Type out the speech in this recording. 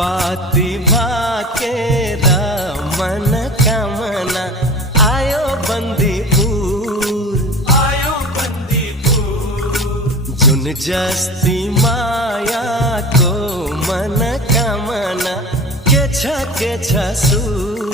पाती भाके मन कामना आयो बंदीपुर जुन जस्ती माया को मन कामना के छ सूर